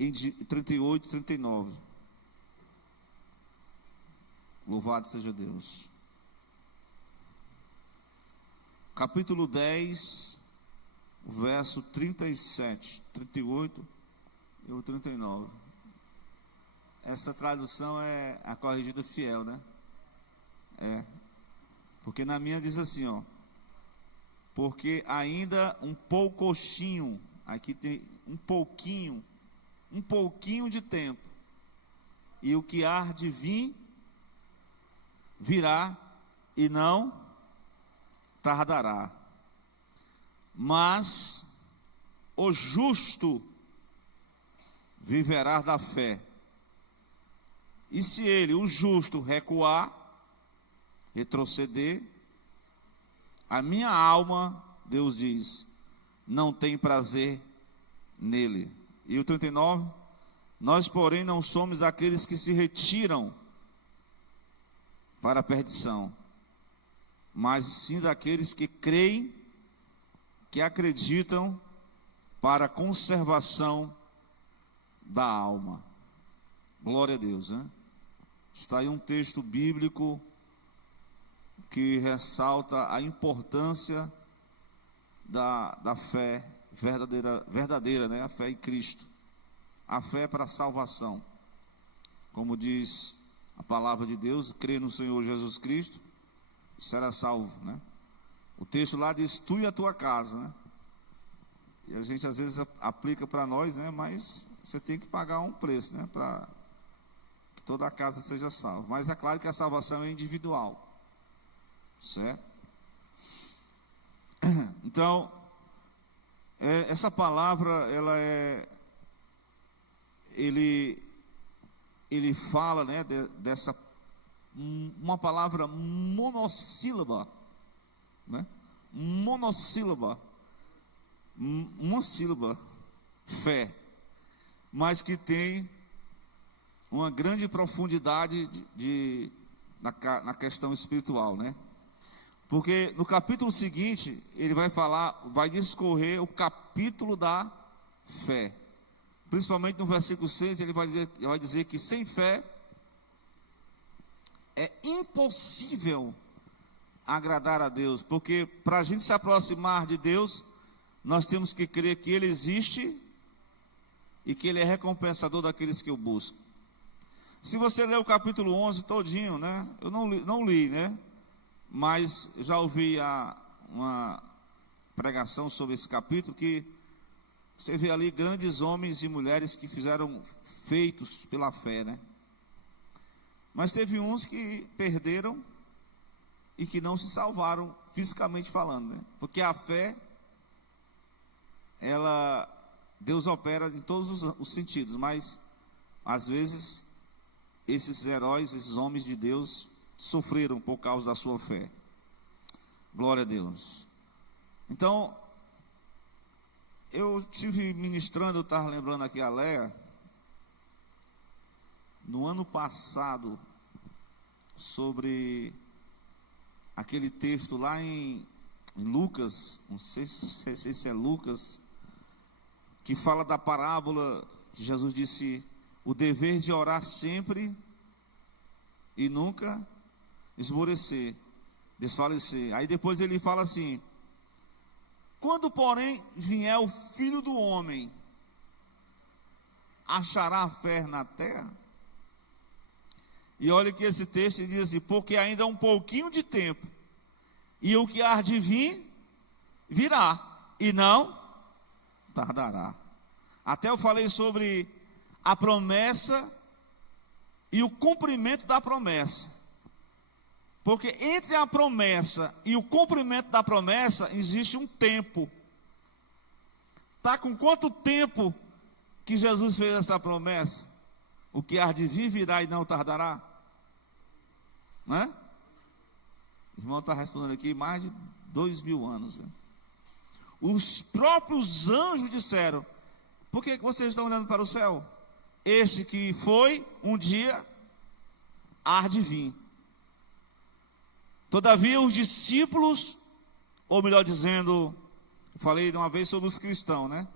em 38 e 39. Louvado seja Deus. Capítulo 10, verso 37, 38 e o 39. Essa tradução é a corrigida fiel, né? Porque na minha diz assim, ó: porque ainda um poucochinho, aqui tem um pouquinho de tempo, e o que há de vir, virá e não tardará. Mas o justo viverá da fé. E se ele, o justo, recuar, retroceder, a minha alma, Deus diz, não tem prazer nele. E o 39, nós, porém, não somos daqueles que se retiram para a perdição, mas sim daqueles que creem, que acreditam para a conservação da alma. Glória a Deus, né? Está aí um texto bíblico que ressalta a importância da fé verdadeira, né? A fé em Cristo. A fé para a salvação. Como diz a palavra de Deus, crê no Senhor Jesus Cristo, será salvo, né? O texto lá diz, tu e a tua casa, né? E a gente às vezes aplica para nós, né? Mas você tem que pagar um preço, né? Para que toda a casa seja salva. Mas é claro que a salvação é individual, certo? Então, essa palavra, ela ele fala, né, dessa uma palavra monossílaba, né? Monossílaba, uma sílaba, fé, mas que tem uma grande profundidade na questão espiritual, né? Porque no capítulo seguinte, ele vai discorrer o capítulo da fé. Principalmente no versículo 6, ele vai dizer que sem fé é impossível agradar a Deus. Porque para a gente se aproximar de Deus, nós temos que crer que Ele existe e que Ele é recompensador daqueles que o buscam. Se você ler o capítulo 11 todinho, né? Eu não li, né? Mas já ouvi uma pregação sobre esse capítulo, que você vê ali grandes homens e mulheres que fizeram feitos pela fé, né? Mas teve uns que perderam e que não se salvaram fisicamente falando, né? Porque a fé, Deus opera em todos os sentidos, mas às vezes esses heróis, esses homens de Deus sofreram por causa da sua fé. Glória a Deus. Então, eu estive ministrando, eu estava lembrando aqui a Léa, no ano passado, sobre aquele texto lá em Lucas, não sei se é Lucas, que fala da parábola que Jesus disse, o dever de orar sempre e nunca esmorecer, desfalecer. Aí depois ele fala assim, quando porém vier o Filho do Homem, achará fé na terra? E olha que esse texto diz assim, porque ainda há um pouquinho de tempo, e o que há de vir, virá, e não tardará. Até eu falei sobre a promessa e o cumprimento da promessa. Porque entre a promessa e o cumprimento da promessa existe um tempo. Está com quanto tempo que Jesus fez essa promessa? O que há de vir virá e não tardará? Não é? O irmão está respondendo aqui, mais de 2000 anos. Né? Os próprios anjos disseram, por que vocês estão olhando para o céu? Esse que foi, um dia, há de vir. Todavia os discípulos, ou melhor dizendo, falei de uma vez sobre os cristãos, né?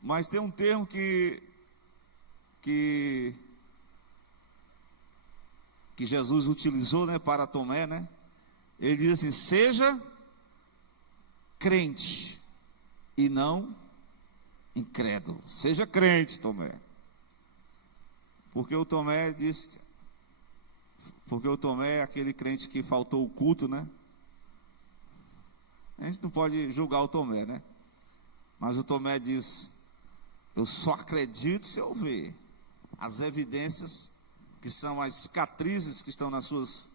Mas tem um termo que que Jesus utilizou, né, para Tomé, né? Ele diz assim: seja crente e não incrédulo. Seja crente, Tomé. Porque o Tomé é aquele crente que faltou o culto, né? A gente não pode julgar o Tomé, né? Mas o Tomé diz: eu só acredito se eu ver as evidências, que são as cicatrizes que estão nas suas...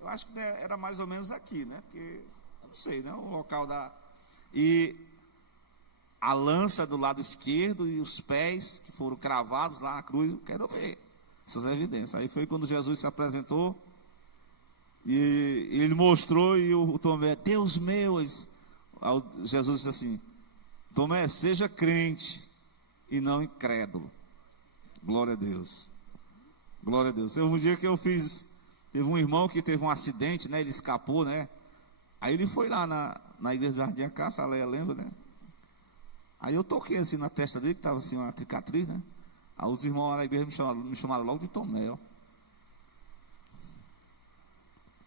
Eu acho que era mais ou menos aqui, né? Porque, eu não sei, né? O local da... E a lança do lado esquerdo e os pés que foram cravados lá na cruz, eu quero ver essas evidências. Aí foi quando Jesus se apresentou e ele mostrou, e o Tomé: Deus meu. Jesus disse assim: Tomé, seja crente e não incrédulo. Glória a Deus. Glória a Deus. Um dia que teve um irmão que teve um acidente, né? Ele escapou, né? Aí ele foi lá na igreja do Jardim Acácia, a Leia lembra, né? Aí eu toquei assim na testa dele, que estava assim uma cicatriz, né? Aí os irmãos lá na igreja me chamaram logo de Tomé, ó.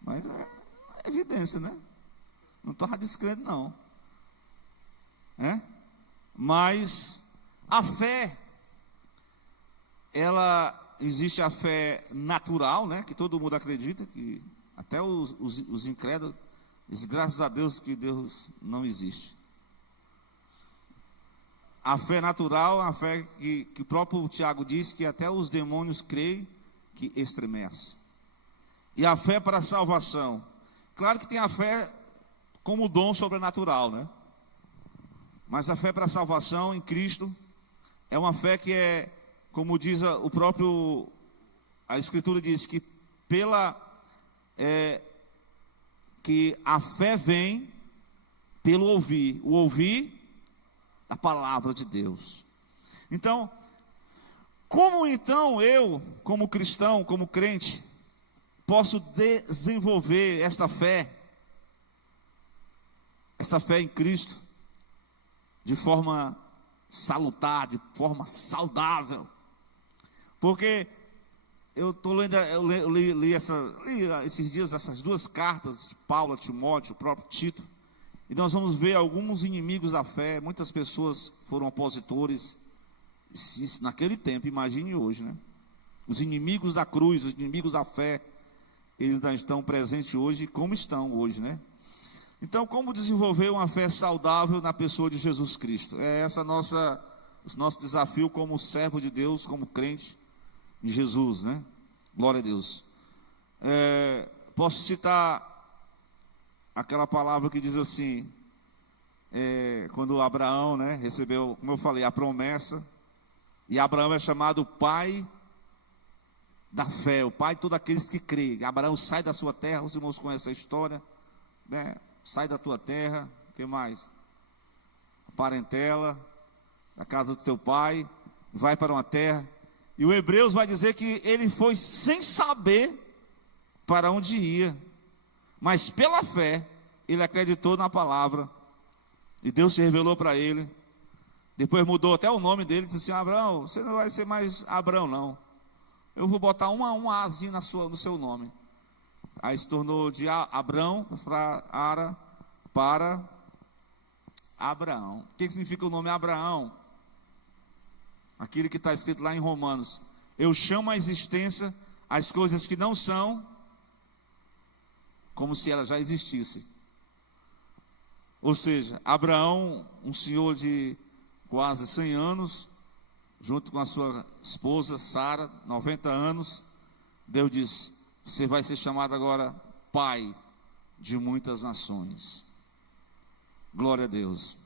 Mas é evidência, né? Não estava descrendo, não. Mas a fé, existe a fé natural, né? Que todo mundo acredita, que até os incrédulos, graças a Deus que Deus não existe. A fé natural, a fé que o próprio Tiago diz que até os demônios creem, que estremece. E a fé para a salvação. Claro que tem a fé como dom sobrenatural, né? Mas a fé para a salvação em Cristo é uma fé que é, como diz a Escritura diz que que a fé vem pelo ouvir, o ouvir a palavra de Deus. Então, como então eu, como cristão, como crente, posso desenvolver essa fé em Cristo, de forma salutar, de forma saudável? Porque eu li esses dias essas duas cartas de Paulo a Timóteo, o próprio Tito, e nós vamos ver alguns inimigos da fé. Muitas pessoas foram opositores naquele tempo, imagine hoje, né? Os inimigos da cruz, os inimigos da fé, eles ainda estão presentes hoje, como estão hoje, né? Então, como desenvolver uma fé saudável na pessoa de Jesus Cristo? É essa o nosso desafio como servo de Deus, como crente em Jesus, né? Glória a Deus. Posso citar aquela palavra que diz assim, quando Abraão, né, recebeu, como eu falei, a promessa, e Abraão é chamado pai da fé, o pai de todos aqueles que creem. Abraão sai da sua terra, os irmãos conhecem a história, né? Sai da tua terra, o que mais? A parentela, a casa do seu pai, vai para uma terra. E o Hebreus vai dizer que ele foi sem saber para onde ia, mas pela fé ele acreditou na palavra, e Deus se revelou para ele. Depois mudou até o nome dele, disse assim: Abraão, você não vai ser mais Abraão, não. Eu vou botar um Azinho no seu nome. Aí se tornou de Abrão para Abraão. O que significa o nome Abraão? Aquilo que está escrito lá em Romanos: eu chamo à existência as coisas que não são, como se elas já existissem. Ou seja, Abraão, um senhor de quase 100 anos, junto com a sua esposa Sara, 90 anos, Deus disse: você vai ser chamado agora pai de muitas nações. Glória a Deus.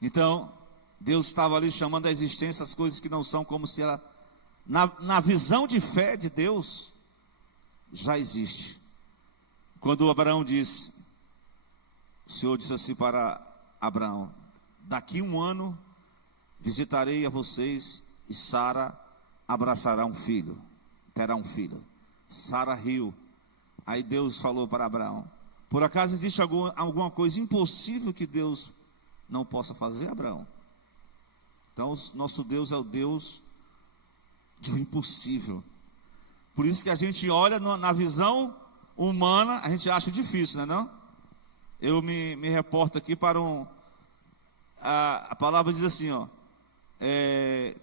Então, Deus estava ali chamando à existência as coisas que não são, como se ela, na visão de fé de Deus, já existe. Quando Abraão disse, o Senhor disse assim para Abraão: daqui 1 ano visitarei a vocês, e Sara abraçará um filho, terá um filho. Sara riu. Aí Deus falou para Abraão: por acaso existe alguma coisa impossível que Deus não possa fazer, Abraão? Então, nosso Deus é o Deus de um impossível. Por isso que a gente olha na visão humana, a gente acha difícil, não é não? Eu me reporto aqui para a palavra diz assim, ó,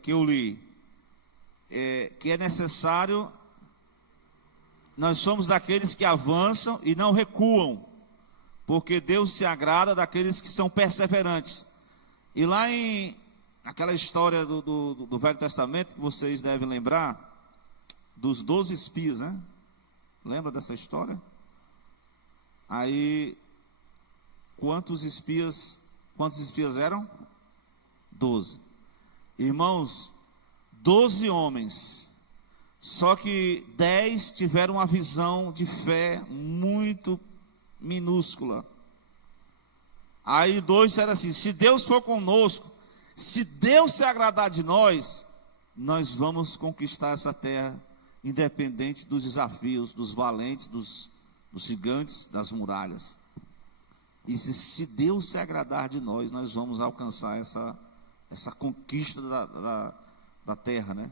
que eu li, que é necessário, nós somos daqueles que avançam e não recuam, porque Deus se agrada daqueles que são perseverantes. E lá naquela história do Velho Testamento, que vocês devem lembrar, dos 12 espias, né? Lembra dessa história? Aí, quantos espias eram? 12. Irmãos, 12 homens, só que 10 tiveram uma visão de fé muito minúscula. Aí 2 disseram assim: se Deus for conosco, se Deus se agradar de nós, nós vamos conquistar essa terra, independente dos desafios, dos valentes, dos gigantes, das muralhas. E se Deus se agradar de nós, nós vamos alcançar essa conquista da terra, né?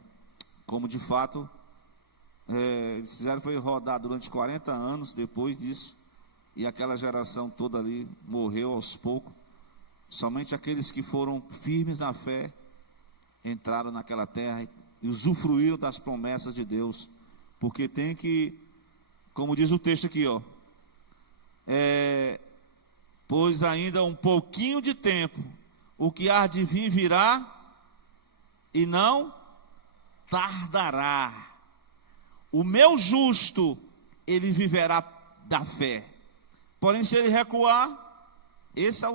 Como de fato eles fizeram, foi rodar durante 40 anos depois disso, e aquela geração toda ali morreu aos poucos. Somente aqueles que foram firmes na fé entraram naquela terra e usufruíram das promessas de Deus, porque tem que, como diz o texto aqui, ó, pois ainda um pouquinho de tempo, o que há de vir virá e não tardará. O meu justo, ele viverá da fé. Porém, se ele recuar, esse é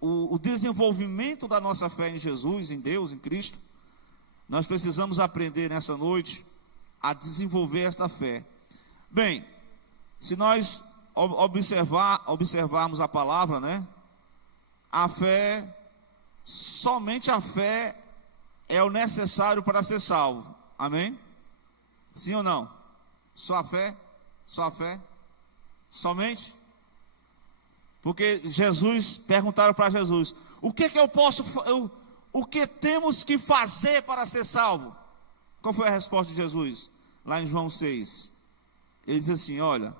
o desenvolvimento da nossa fé em Jesus, em Deus, em Cristo. Nós precisamos aprender nessa noite a desenvolver esta fé. Bem, se nós observarmos a palavra, né? A fé, somente a fé é o necessário para ser salvo. Amém? Sim ou não? Só a fé? Só a fé? Somente? Porque perguntaram para Jesus: o que eu posso, o que temos que fazer para ser salvo? Qual foi a resposta de Jesus? Lá em João 6. Ele diz assim: olha,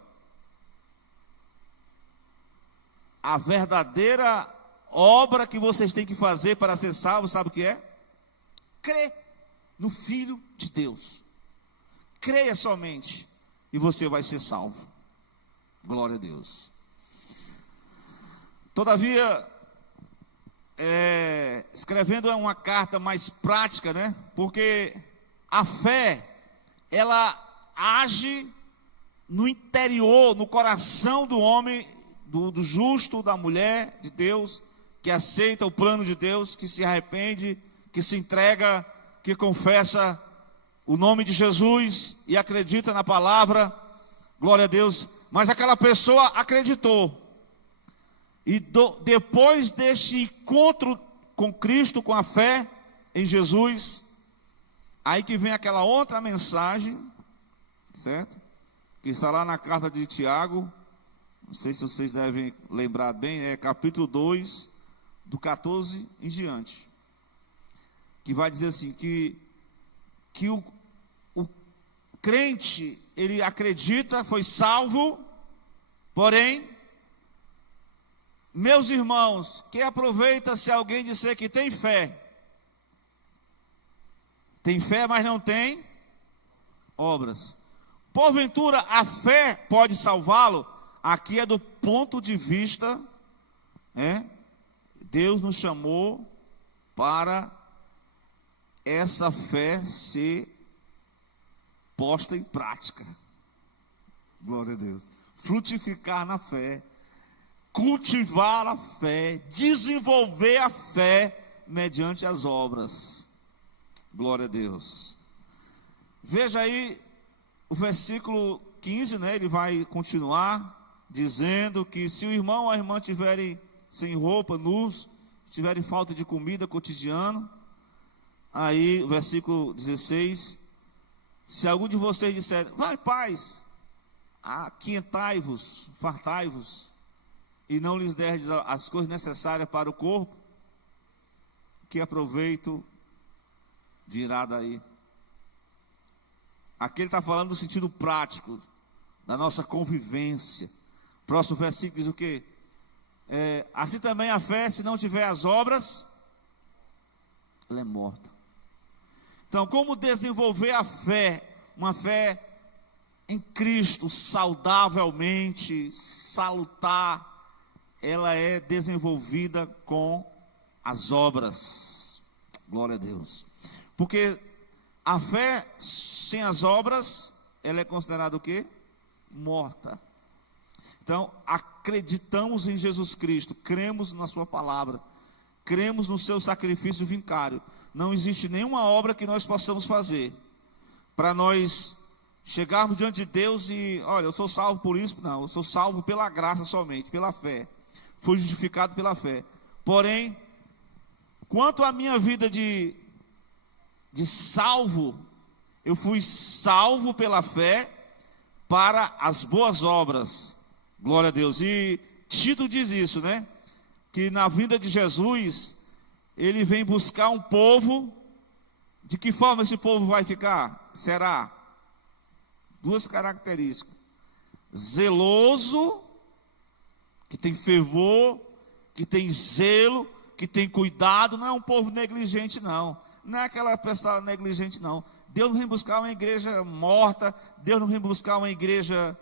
a verdadeira obra que vocês têm que fazer para ser salvos, sabe o que é? Crer no Filho de Deus. Creia somente e você vai ser salvo. Glória a Deus. Todavia, escrevendo uma carta mais prática, né? Porque a fé, ela age no interior, no coração do homem, do justo, da mulher de Deus, que aceita o plano de Deus, que se arrepende, que se entrega, que confessa o nome de Jesus e acredita na palavra. Glória a Deus. Mas aquela pessoa acreditou. E depois deste encontro com Cristo, com a fé em Jesus, aí que vem aquela outra mensagem, certo? Que está lá na carta de Tiago, não sei se vocês devem lembrar bem, é capítulo 2, do 14 em diante, que vai dizer assim, que o crente, ele acredita, foi salvo, porém, meus irmãos, que aproveita se alguém disser que tem fé, mas não tem obras. Porventura a fé pode salvá-lo? Aqui é do ponto de vista, Deus nos chamou para essa fé ser posta em prática. Glória a Deus. Frutificar na fé, cultivar a fé, desenvolver a fé mediante as obras. Glória a Deus. Veja aí o versículo 15, né? Ele vai continuar dizendo que se o irmão ou a irmã tiverem sem roupa, nus, tiverem falta de comida cotidiano, aí o versículo 16, se algum de vocês disser, vai paz, aquietai-vos, fartai-vos, e não lhes derdes as coisas necessárias para o corpo, que aproveito virá daí. Aqui ele está falando no sentido prático, da nossa convivência. Próximo versículo diz o quê? Assim também a fé, se não tiver as obras, ela é morta. Então, como desenvolver a fé? Uma fé em Cristo, saudavelmente, salutar, ela é desenvolvida com as obras. Glória a Deus. Porque a fé sem as obras, ela é considerada o quê? Morta. Então, acreditamos em Jesus Cristo, cremos na sua palavra, cremos no seu sacrifício vicário. Não existe nenhuma obra que nós possamos fazer para nós chegarmos diante de Deus e, olha, eu sou salvo por isso. Não, eu sou salvo pela graça somente, pela fé. Fui justificado pela fé. Porém, quanto à minha vida de salvo, eu fui salvo pela fé para as boas obras. Glória a Deus. E Tito diz isso, né? Que na vinda de Jesus, ele vem buscar um povo. De que forma esse povo vai ficar? Será duas características: zeloso, que tem fervor, que tem zelo, que tem cuidado. Não é um povo negligente, não. Não é aquela pessoa negligente, não. Deus não vem buscar uma igreja morta. Deus não vem buscar uma igreja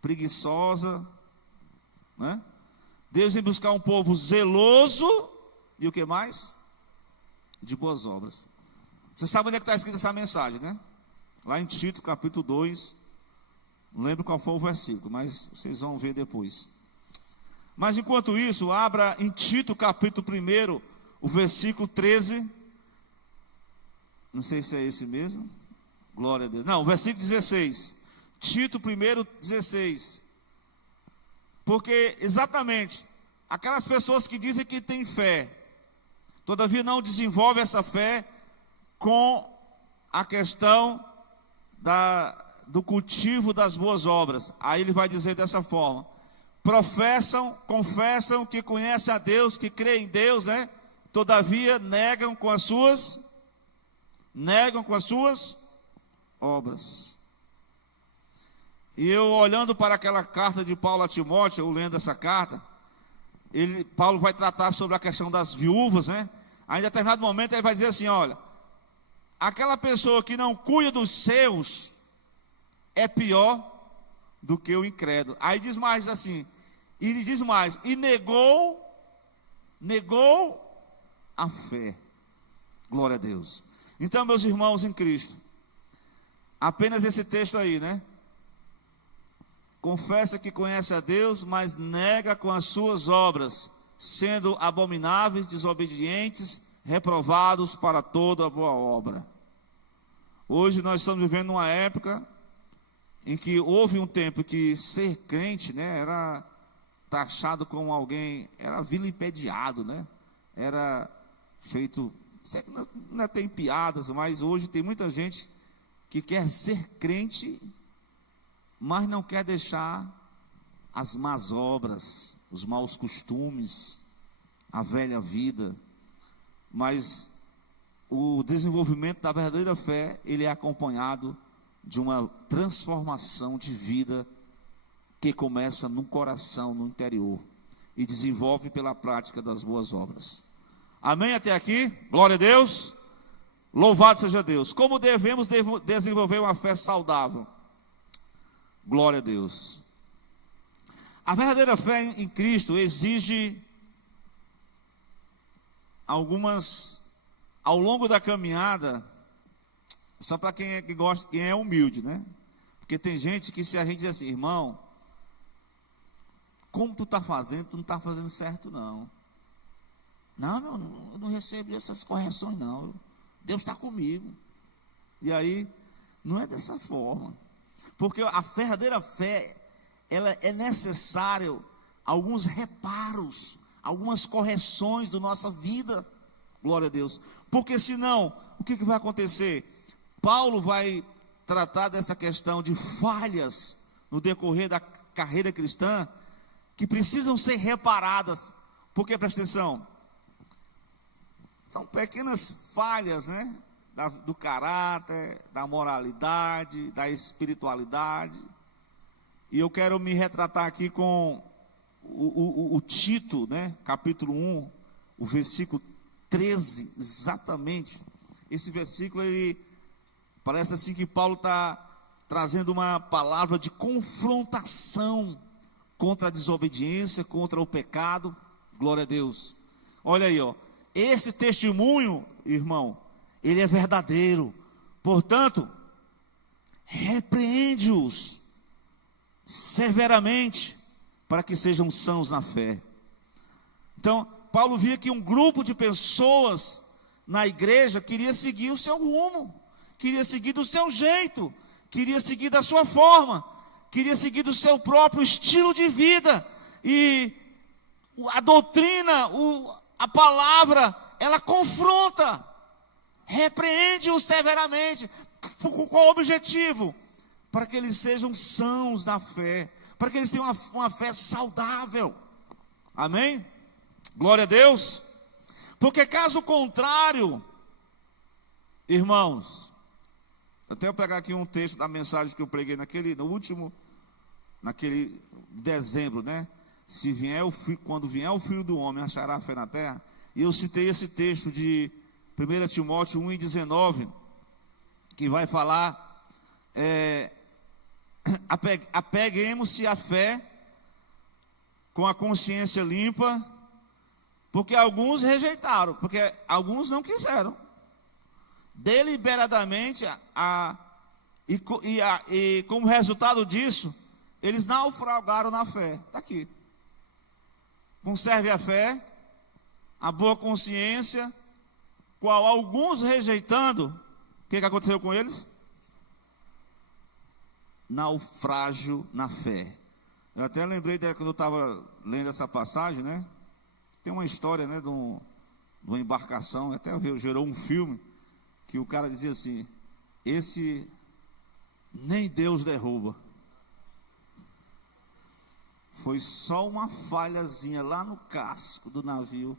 preguiçosa, né? Deus vem buscar um povo zeloso. E o que mais? De boas obras. Você sabe onde é que está escrita essa mensagem, né? Lá em Tito, capítulo 2. Não lembro qual foi o versículo, mas vocês vão ver depois. Mas enquanto isso, abra em Tito, capítulo 1, o versículo 13. Não sei se é esse mesmo. Glória a Deus. Não, o versículo 16. Tito 1, 16. Porque exatamente aquelas pessoas que dizem que têm fé, todavia não desenvolvem essa fé com a questão do cultivo das boas obras. Aí ele vai dizer dessa forma: confessam que conhecem a Deus, que creem em Deus, né? Todavia negam com as suas obras. E eu, olhando para aquela carta de Paulo a Timóteo, eu lendo essa carta, Paulo vai tratar sobre a questão das viúvas, né? Aí em determinado momento ele vai dizer assim: olha, aquela pessoa que não cuida dos seus é pior do que o incrédulo. Aí diz mais assim, e negou a fé. Glória a Deus. Então, meus irmãos em Cristo, apenas esse texto aí, né? Confessa que conhece a Deus, mas nega com as suas obras, sendo abomináveis, desobedientes, reprovados para toda boa obra. Hoje nós estamos vivendo uma época em que houve um tempo que ser crente, né, era taxado como alguém, era vilipendiado, né? Era feito, não tem piadas, mas hoje tem muita gente que quer ser crente, mas não quer deixar as más obras, os maus costumes, a velha vida. Mas o desenvolvimento da verdadeira fé, ele é acompanhado de uma transformação de vida que começa no coração, no interior, e desenvolve pela prática das boas obras. Amém até aqui? Glória a Deus. Louvado seja Deus. Como devemos desenvolver uma fé saudável? Glória a Deus. A verdadeira fé em Cristo exige algumas, ao longo da caminhada, só para quem gosta, quem é humilde, né? Porque tem gente que, se a gente diz assim: irmão, como tu está fazendo, tu não está fazendo certo, não. Não, eu não recebo essas correções, não. Deus está comigo. E aí, não é dessa forma. Porque a verdadeira fé, ela é necessário alguns reparos, algumas correções da nossa vida. Glória a Deus. Porque senão, o que vai acontecer? Paulo vai tratar dessa questão de falhas no decorrer da carreira cristã, que precisam ser reparadas. Porque, presta atenção, são pequenas falhas, né? do caráter, da moralidade, da espiritualidade. E eu quero me retratar aqui com o Tito, né? Capítulo 1, o versículo 13, exatamente. Esse versículo, ele parece assim que Paulo está trazendo uma palavra de confrontação contra a desobediência, contra o pecado. Glória a Deus. Olha aí, ó. Esse testemunho, irmão, ele é verdadeiro. Portanto, repreende-os severamente, para que sejam sãos na fé. Então, Paulo via que um grupo de pessoas na igreja queria seguir o seu rumo, queria seguir do seu jeito, queria seguir da sua forma, queria seguir do seu próprio estilo de vida. E a doutrina, a palavra, ela confronta, repreende-o severamente. Qual o objetivo? Para que eles sejam sãos na fé, para que eles tenham uma fé saudável. Amém? Glória a Deus. Porque caso contrário, irmãos, até eu pegar aqui um texto da mensagem que eu preguei naquele dezembro, né? Quando vier o Filho do Homem, achará a fé na terra. E eu citei esse texto de 1 Timóteo 1:19, que vai falar, apeguemos-se à fé com a consciência limpa, porque alguns rejeitaram, porque alguns não quiseram, deliberadamente, e como resultado disso, eles naufragaram na fé. Está aqui. Conserve a fé, a boa consciência, qual alguns rejeitando, o que aconteceu com eles? Naufrágio na fé. Eu até lembrei quando eu estava lendo essa passagem, né? Tem uma história, né, de uma embarcação, até gerou um filme, que o cara dizia assim: esse nem Deus derruba. Foi só uma falhazinha lá no casco do navio,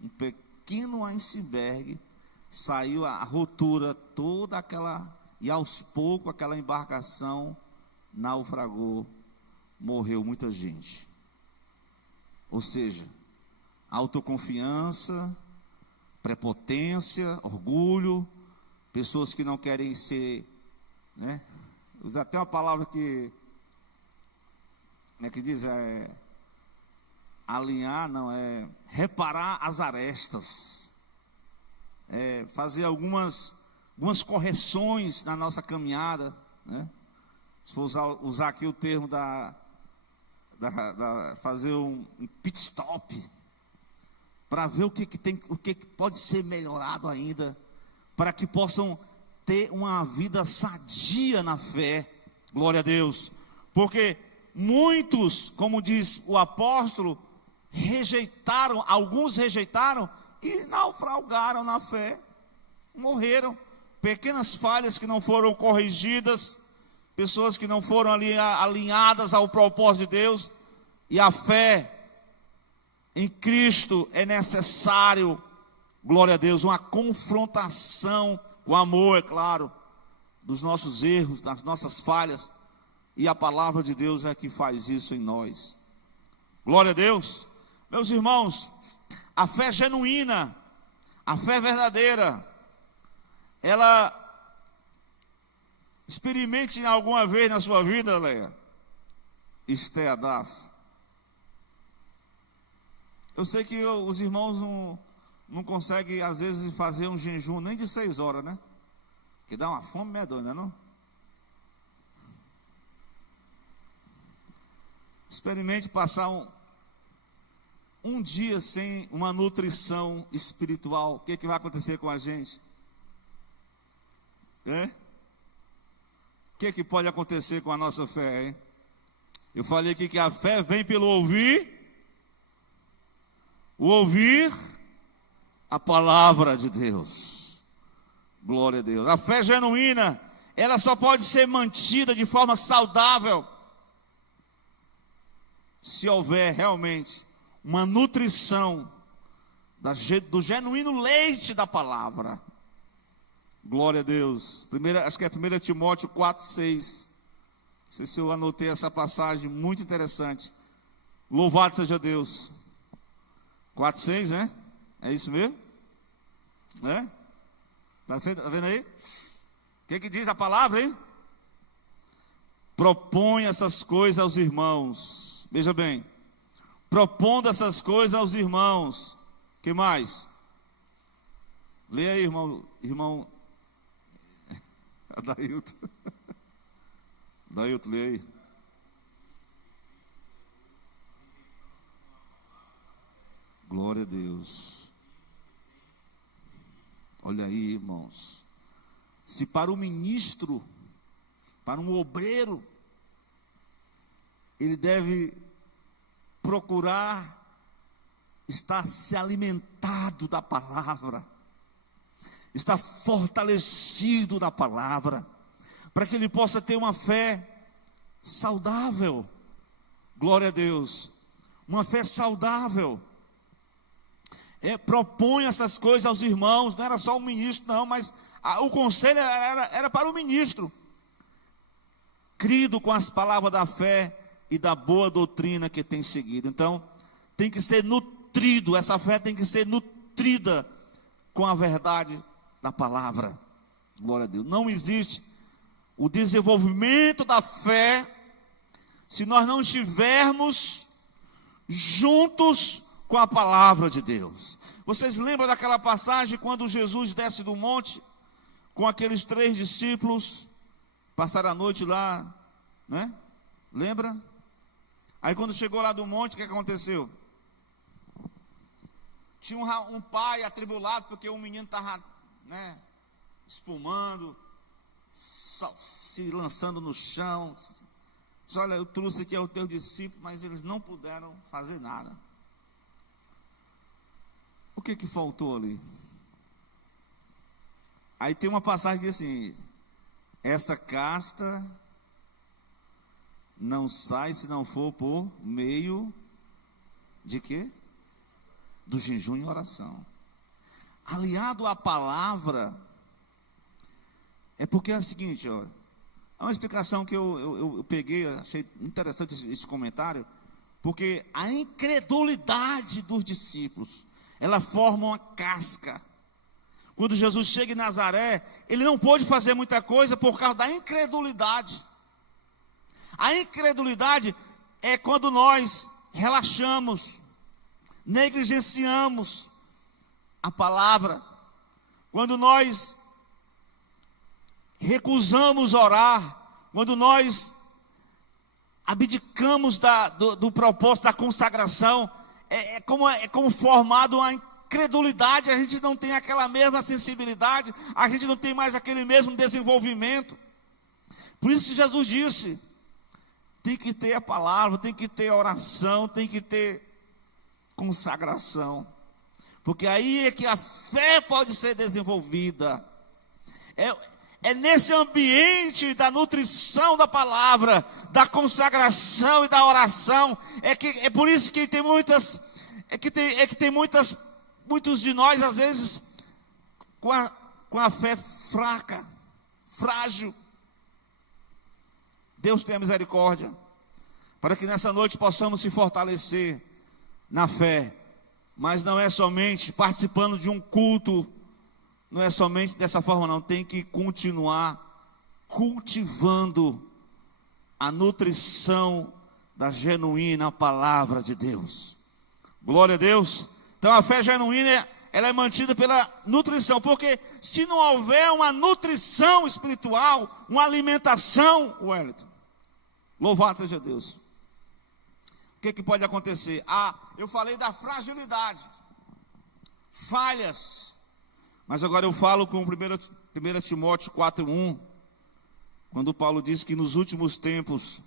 um pequeno iceberg, saiu a rotura toda aquela, e aos poucos aquela embarcação naufragou, morreu muita gente. Ou seja, autoconfiança, prepotência, orgulho, pessoas que não querem ser, né? Usa até uma palavra que, como é que diz? Alinhar, não, reparar as arestas, fazer algumas correções na nossa caminhada, né? Se for usar aqui o termo fazer um pit stop, para ver o que pode ser melhorado ainda, para que possam ter uma vida sadia na fé. Glória a Deus. Porque muitos, como diz o apóstolo, alguns rejeitaram e naufragaram na fé, morreram. Pequenas falhas que não foram corrigidas, pessoas que não foram ali alinhadas ao propósito de Deus. E a fé em Cristo é necessário, glória a Deus, uma confrontação com amor, é claro, dos nossos erros, das nossas falhas, e a palavra de Deus é que faz isso em nós. Glória a Deus. Meus irmãos, a fé genuína, a fé verdadeira, ela, experimente alguma vez na sua vida, Leia, esteadas. Eu sei que os irmãos não conseguem, às vezes, fazer um jejum nem de 6 horas, né? Que dá uma fome medonha, não? Experimente passar um dia sem uma nutrição espiritual. O que vai acontecer com a gente? O que pode acontecer com a nossa fé, hein? Eu falei aqui que a fé vem pelo ouvir a palavra de Deus. Glória a Deus. A fé genuína, ela só pode ser mantida de forma saudável se houver realmente uma nutrição do genuíno leite da palavra. Glória a Deus. Acho que é 1 Timóteo 4:6. Não sei se eu anotei essa passagem, muito interessante. Louvado seja Deus. 4:6, né? É isso mesmo? É? Tá vendo aí? O que diz a palavra, hein? Propõe essas coisas aos irmãos. Veja bem. Propondo essas coisas aos irmãos. O que mais? Leia aí, irmão Adailton. Adailton, leia aí. Glória a Deus. Olha aí, irmãos. Se para o ministro, para um obreiro, ele deve procurar estar se alimentado da palavra, estar fortalecido na palavra, para que ele possa ter uma fé saudável. Glória a Deus. Uma fé saudável. Propõe essas coisas aos irmãos. Não era só o ministro, não, mas o conselho era para o ministro. Crido com as palavras da fé e da boa doutrina que tem seguido. Então, tem que ser nutrido, essa fé tem que ser nutrida com a verdade da palavra. Glória a Deus. Não existe o desenvolvimento da fé se nós não estivermos juntos com a palavra de Deus. Vocês lembram daquela passagem quando Jesus desce do monte com aqueles 3 discípulos, passaram a noite lá, né? Lembra? Aí quando chegou lá do monte, o que aconteceu? Tinha um pai atribulado porque o menino estava, né, espumando, se lançando no chão. Diz: olha, eu trouxe aqui ao teu discípulo, mas eles não puderam fazer nada. O que faltou ali? Aí tem uma passagem que diz assim: essa casta não sai se não for por meio de quê? Do jejum e oração. Aliado à palavra, é porque é o seguinte, ó, é uma explicação que eu peguei, achei interessante esse comentário, porque a incredulidade dos discípulos, ela forma uma casca. Quando Jesus chega em Nazaré, ele não pôde fazer muita coisa por causa da incredulidade. A incredulidade é quando nós relaxamos, negligenciamos a palavra, quando nós recusamos orar, quando nós abdicamos do propósito da consagração. É como formado uma incredulidade, a gente não tem aquela mesma sensibilidade, a gente não tem mais aquele mesmo desenvolvimento. Por isso que Jesus disse: tem que ter a palavra, tem que ter oração, tem que ter consagração, porque aí é que a fé pode ser desenvolvida. É nesse ambiente da nutrição da palavra, da consagração e da oração, é por isso que tem muitos de nós às vezes com a fé fraca, frágil. Deus tenha misericórdia, para que nessa noite possamos se fortalecer na fé, mas não é somente participando de um culto, não é somente dessa forma não, tem que continuar cultivando a nutrição da genuína palavra de Deus. Glória a Deus. Então a fé genuína, ela é mantida pela nutrição, porque se não houver uma nutrição espiritual, uma alimentação, Wellington, louvado seja Deus, o que pode acontecer? Eu falei da fragilidade, falhas, mas agora eu falo com 1 Timóteo 4:1, quando Paulo diz que nos últimos tempos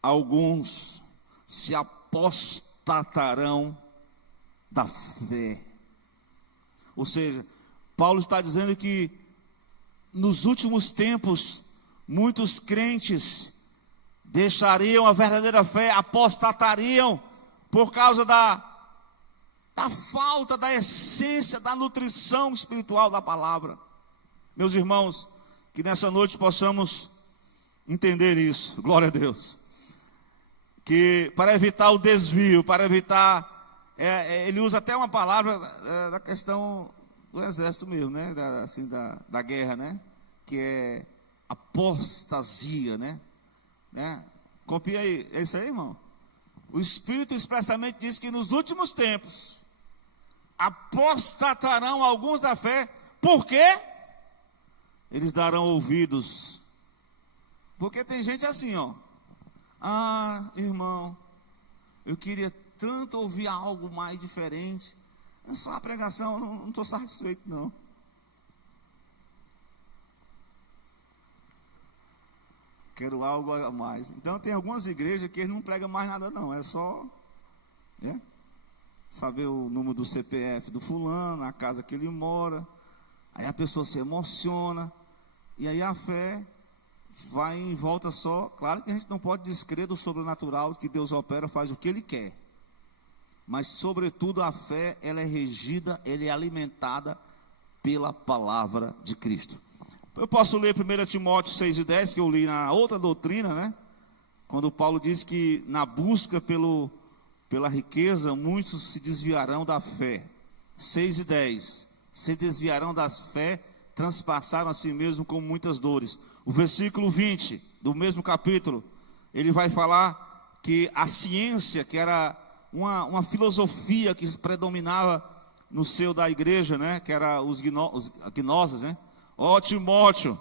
alguns se apostatarão da fé. Ou seja, Paulo está dizendo que nos últimos tempos muitos crentes deixariam a verdadeira fé, apostatariam por causa da falta da essência, da nutrição espiritual da palavra. Meus irmãos, que nessa noite possamos entender isso, glória a Deus. Que para evitar o desvio, para evitar, ele usa até uma palavra da questão do exército mesmo, né? Da guerra, né? Que é apostasia, né? Copia aí, é isso aí, irmão? O Espírito expressamente diz que nos últimos tempos apostatarão alguns da fé. Por quê? Eles darão ouvidos. Porque tem gente assim, ó. Ah, irmão, eu queria tanto ouvir algo mais diferente. É só a pregação, eu não estou satisfeito, não. Quero algo a mais. Então tem algumas igrejas que eles não pregam mais nada, não. É só saber o número do CPF do fulano, a casa que ele mora. Aí a pessoa se emociona. E aí a fé vai em volta só. Claro que a gente não pode descrer do sobrenatural, que Deus opera, faz o que Ele quer. Mas sobretudo a fé, ela é regida, ela é alimentada pela palavra de Cristo. Eu posso ler 1 Timóteo 6:10, que eu li na outra doutrina, né? Quando Paulo diz que na busca pela riqueza, muitos se desviarão da fé. 6:10, se desviarão da fé, transpassaram a si mesmo com muitas dores. O versículo 20, do mesmo capítulo, ele vai falar que a ciência, que era uma filosofia que predominava no seio da igreja, né? Que era os gnoses, né? Ó Timóteo,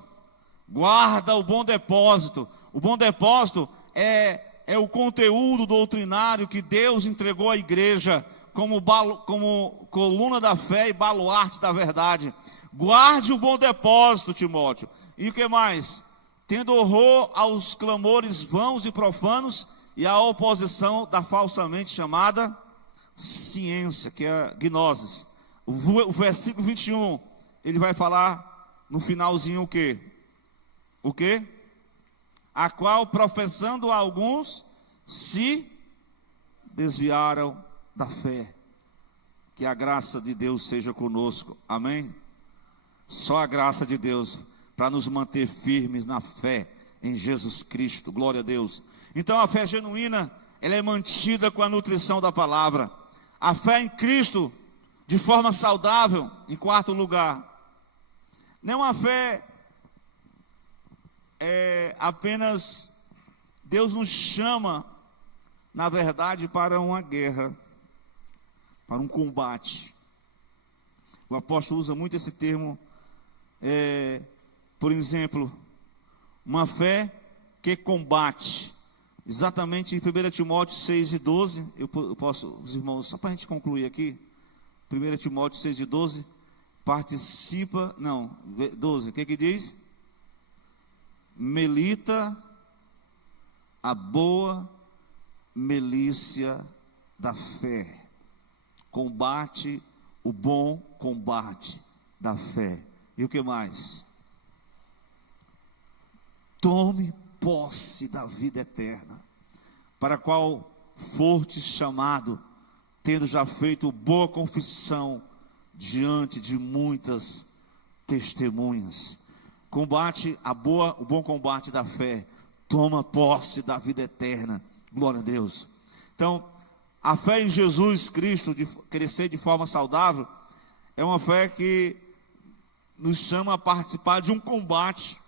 guarda o bom depósito. O bom depósito é o conteúdo doutrinário que Deus entregou à igreja como coluna da fé e baluarte da verdade. Guarde o bom depósito, Timóteo. E o que mais? Tendo horror aos clamores vãos e profanos e à oposição da falsamente chamada ciência, que é gnosis. O versículo 21, ele vai falar no finalzinho o quê? O quê? A qual, professando alguns, se desviaram da fé. Que a graça de Deus seja conosco. Amém? Só a graça de Deus para nos manter firmes na fé em Jesus Cristo. Glória a Deus. Então a fé genuína, ela é mantida com a nutrição da palavra. A fé em Cristo, de forma saudável, em quarto lugar. Não é uma fé apenas, Deus nos chama, na verdade, para uma guerra, para um combate. O apóstolo usa muito esse termo, por exemplo, uma fé que combate. Exatamente em 1 Timóteo 6:12, eu posso, os irmãos, só para a gente concluir aqui, 1 Timóteo 6:12, participa, não, 12, o que diz? Milita a boa milícia da fé, combate o bom combate da fé. E o que mais? Tome posse da vida eterna, para a qual fortes chamado, tendo já feito boa confissão diante de muitas testemunhas. Combate o bom combate da fé, toma posse da vida eterna. Glória a Deus. Então, a fé em Jesus Cristo, de crescer de forma saudável, é uma fé que nos chama a participar de um combate.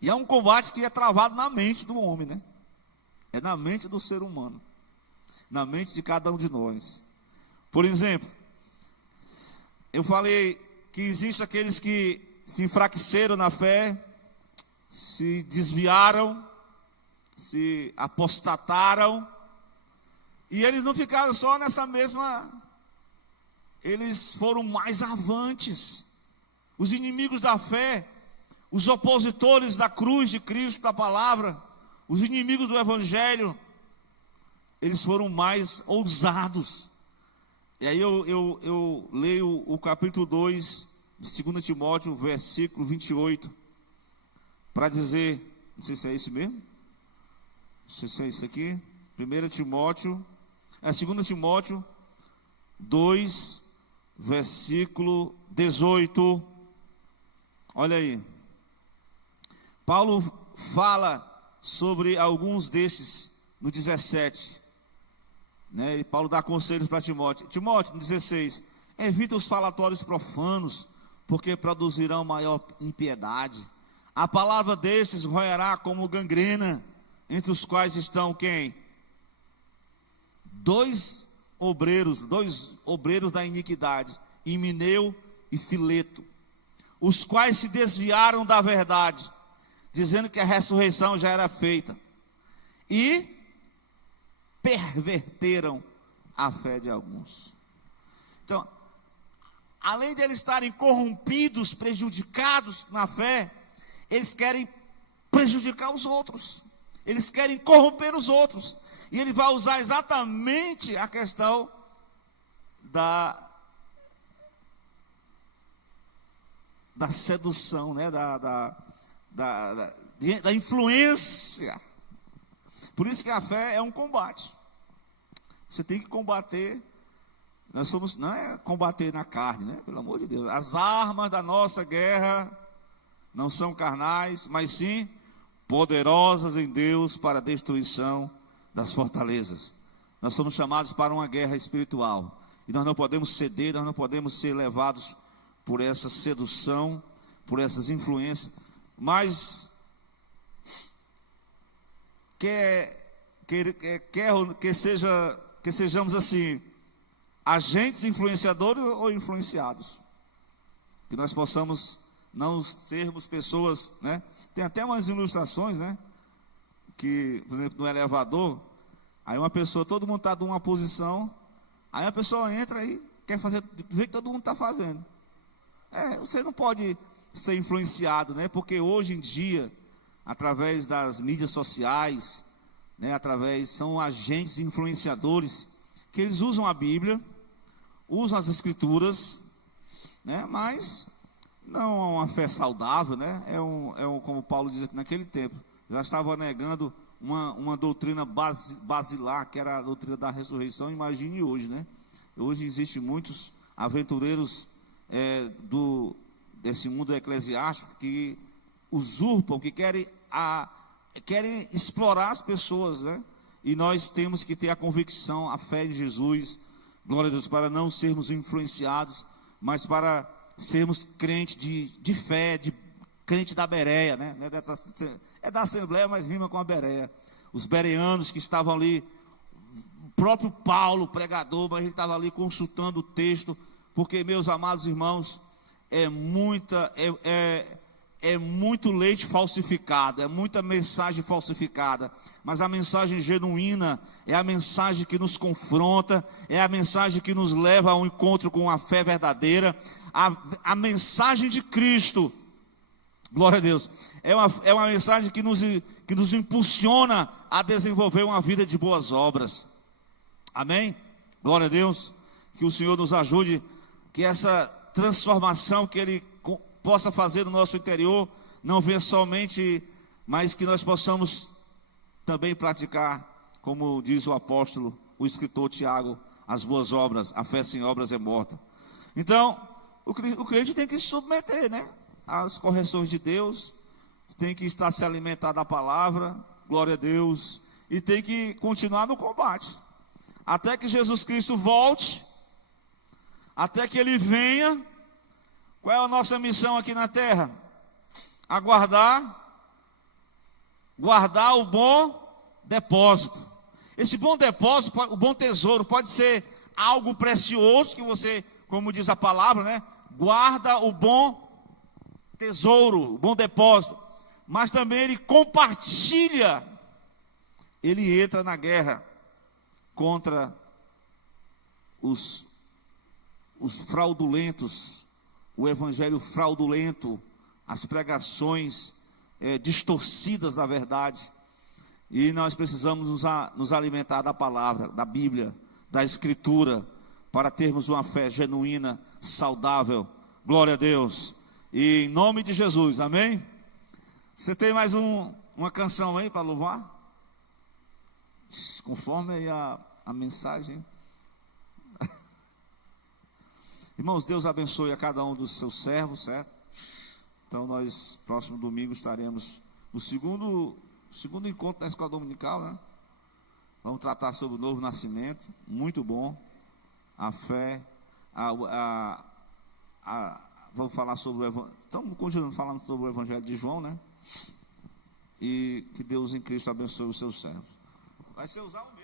E é um combate que é travado na mente do homem, né? É na mente do ser humano, na mente de cada um de nós. Por exemplo, eu falei que existem aqueles que se enfraqueceram na fé, se desviaram, se apostataram, e eles não ficaram só nessa mesma, eles foram mais avantes. Os inimigos da fé, os opositores da cruz de Cristo, da palavra, os inimigos do evangelho, eles foram mais ousados. E aí eu leio o capítulo 2 de 2 Timóteo, versículo 28, para dizer, não sei se é esse mesmo, não sei se é isso aqui, 2 Timóteo 2, versículo 18, Olha aí. Paulo fala sobre alguns desses no 17. Né? E Paulo dá conselhos para Timóteo. Timóteo, no 16, evita os falatórios profanos, porque produzirão maior impiedade. A palavra destes roerá como gangrena, entre os quais estão quem? Dois obreiros da iniquidade, Himeneu e Fileto, os quais se desviaram da verdade, dizendo que a ressurreição já era feita, e perverteram a fé de alguns. Então, além de eles estarem corrompidos, prejudicados na fé, eles querem prejudicar os outros, eles querem corromper os outros, e ele vai usar exatamente a questão da sedução, né? da influência. Por isso que a fé é um combate. Você tem que combater. Não é combater na carne, né? Pelo amor de Deus. As armas da nossa guerra não são carnais, mas sim poderosas em Deus para a destruição das fortalezas. Nós somos chamados para uma guerra espiritual. E nós não podemos ceder, nós não podemos ser levados por essa sedução, por essas influências. Mas que sejamos assim, agentes influenciadores ou influenciados. Que nós possamos não sermos pessoas, né? Tem até umas ilustrações, né? Que, por exemplo, no elevador, aí uma pessoa, todo mundo está de uma posição, aí a pessoa entra e quer fazer do jeito que todo mundo está fazendo. Você não pode ser influenciado, né? Porque hoje em dia, através das mídias sociais, né? São agentes influenciadores, que eles usam a Bíblia, usam as Escrituras, né? Mas não é uma fé saudável, né? Como Paulo diz aqui naquele tempo, já estava negando uma doutrina basilar, que era a doutrina da ressurreição. Imagine hoje, né? Hoje existem muitos aventureiros desse mundo eclesiástico que usurpam, que querem explorar as pessoas, né? E nós temos que ter a convicção, a fé em Jesus, glória a Deus, para não sermos influenciados, mas para sermos crentes de fé, crente da Bereia, né? É da Assembleia, mas rima com a Bereia. Os bereanos que estavam ali, o próprio Paulo, pregador, mas ele estava ali consultando o texto, porque, meus amados irmãos, é muito leite falsificado, é muita mensagem falsificada, mas a mensagem genuína é a mensagem que nos confronta, é a mensagem que nos leva a um encontro com a fé verdadeira. A mensagem de Cristo, glória a Deus, é uma mensagem que nos impulsiona a desenvolver uma vida de boas obras. Amém? Glória a Deus. Que o Senhor nos ajude, que essa transformação que Ele possa fazer no nosso interior não venha somente, mas que nós possamos também praticar, como diz o apóstolo, o escritor Tiago, as boas obras. A fé sem obras é morta. Então, o crente tem que se submeter, né, às correções de Deus, tem que estar se alimentando da palavra, glória a Deus, e tem que continuar no combate, até que Jesus Cristo volte, até que Ele venha. Qual é a nossa missão aqui na terra? Guardar o bom depósito. Esse bom depósito, o bom tesouro, pode ser algo precioso que você, como diz a palavra, né? Guarda o bom tesouro, o bom depósito. Mas também ele compartilha, ele entra na guerra contra os fraudulentos, o evangelho fraudulento, as pregações distorcidas da verdade. E nós precisamos nos alimentar da palavra, da Bíblia, da Escritura, para termos uma fé genuína, saudável. Glória a Deus. E em nome de Jesus, amém? Você tem mais uma canção aí para louvar? Conforme aí a mensagem. Irmãos, Deus abençoe a cada um dos seus servos, certo? Então nós, próximo domingo, estaremos no segundo encontro da escola dominical, né? Vamos tratar sobre o novo nascimento, muito bom. A fé, vamos falar sobre o evangelho. Estamos continuando falando sobre o evangelho de João, né? E que Deus em Cristo abençoe os seus servos. Vai ser usar o mesmo.